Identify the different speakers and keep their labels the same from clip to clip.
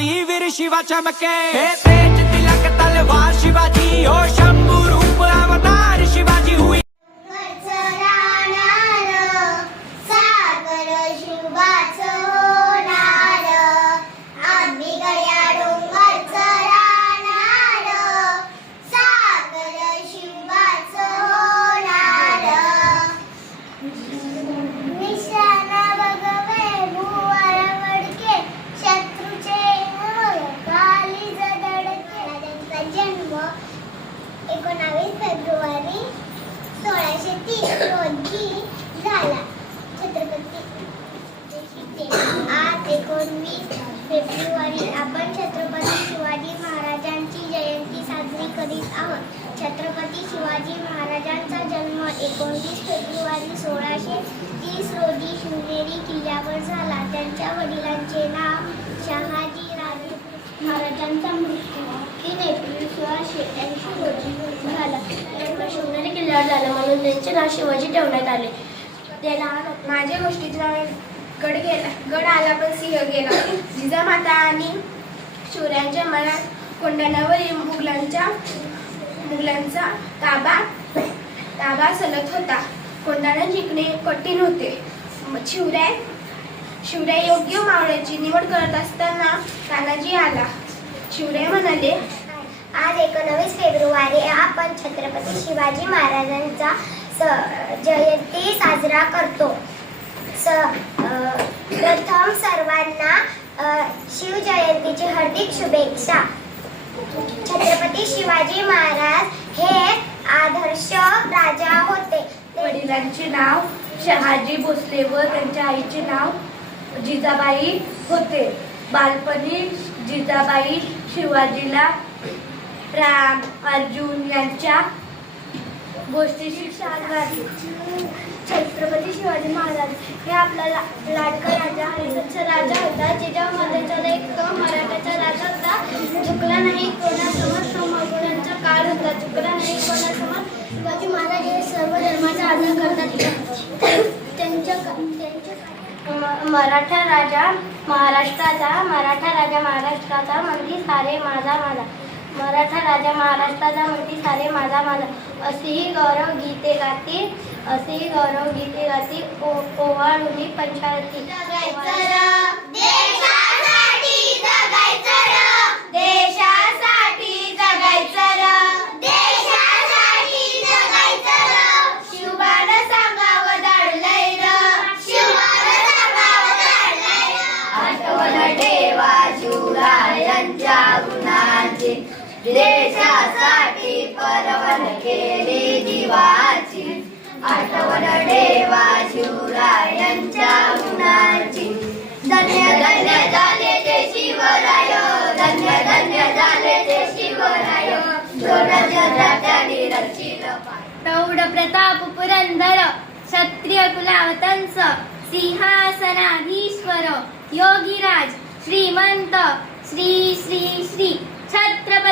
Speaker 1: ती वीर शिवा चमके तेज तिलक तलवार शिवाजी
Speaker 2: ओ एकोणावीस फेब्रुवारी सोळाशे तीस रोजी झाला. छत्रपती आज एकोणवीस फेब्रुवारी आपण छत्रपती शिवाजी महाराजांची जयंती साजरी करीत आहोत. छत्रपती शिवाजी महाराजांचा जन्म एकोणवीस फेब्रुवारी सोळाशे तीस रोजी शिवनेरी किल्ल्यावर झाला. त्यांच्या वडिलांचे नाव शहाजी राजे महाराजांचा मृत्यू तीन एप्रिल सोळाशे ऐंशी रोजी झाला. त्यांना शिवनेरी किल्ल्यावर झाला म्हणून त्यांचे नाव शिवाजी ठेवण्यात आले. ते लहान
Speaker 3: माझ्या गोष्टीचं नाव गड गेला. गड आला पण सिंह गेला. जिजामाता आणि शिवरायांच्या मनात कोंढाण्यावरील मुघलांच्या मुघलांचा ताबा ताबा सलत होता. कोंढाणा जिंकणे कठीण होते. शिवराय शिवराय योग्य मावळ्याची निवड करत असताना तानाजी आला. शिवराय म्हणाले
Speaker 2: आज एकोणवीस फेब्रुवारी आपण छत्रपती शिवाजी महाराजांचा स जयंती साजरा करतो. स प्रथम सर्वांना शिवजयंतीची हार्दिक शुभेच्छा. छत्रपती शिवाजी महाराज हे आदर्श राजा होते.
Speaker 3: वडिलांचे नाव शहाजी भोसले व त्यांच्या आईचे नाव जिजाबाई होते. बालपणी जिजाबाई शिवाजीला राम अर्जुन यांच्या गोष्टी शिक्षा
Speaker 2: छत्रपती शिवाजी महाराज हे आपला ला- लाडका राजा हरिभक्त राजा होता. जिजामाता त्याचा एक मराठाचा राजा होता. चुकला नाही कोणासमोर समोरांचा काळ होता. चुकला नाही कोणासमोर शिवाजी महाराज हे सर्व धर्माचा आदर करतात. त्यांच्या त्यांच्या म- मराठा राजा महाराष्ट्राचा मराठा राजा महाराष्ट्राचा म्हणजे सारे माझा माझा. मराठा राजा महाराष्ट्राचा म्हणती सारे माझा माझा असेही गौरव गीते गाती असेही गौरव गीते गाती ओ- ओवाळुनी पंचायती
Speaker 3: आठवण परवन केली जीवाची. आठवण ठेवा शिवरायांच्या गुणाची. धन्य धन्य झाले ते शिवराय. धन्य धन्य झाले ते शिवराय. दोन रचिल
Speaker 2: प्रौढ प्रताप पुरंदर क्षत्रिय कुलावतंस सिंहासनाधीश्वर योगीराज श्रीमंत श्री श्री श्री छत्रपती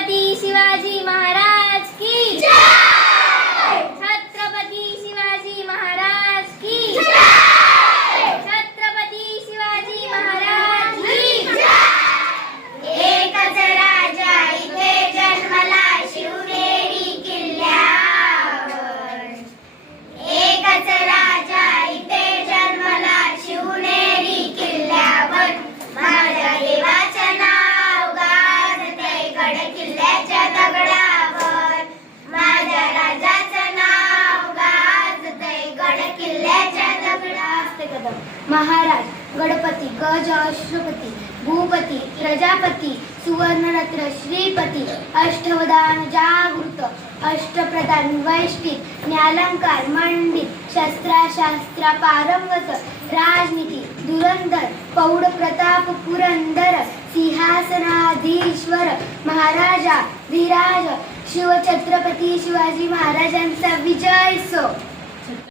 Speaker 2: दगडावर महाराज गणपती गज अश्वपती भूपती प्रजापती सुवर्णरत्न श्रीपती अष्टवदान जागृत अष्टप्रधान वैष्णिक ज्ञालंकार मंडित शस्त्राशास्त्र पारंगत राजनीती धुरंधर पौड प्रताप पुरंदर सिंहासनाधीश्वर महाराजा विराज शिवछत्रपती शिवाजी महाराजांचा विजय सो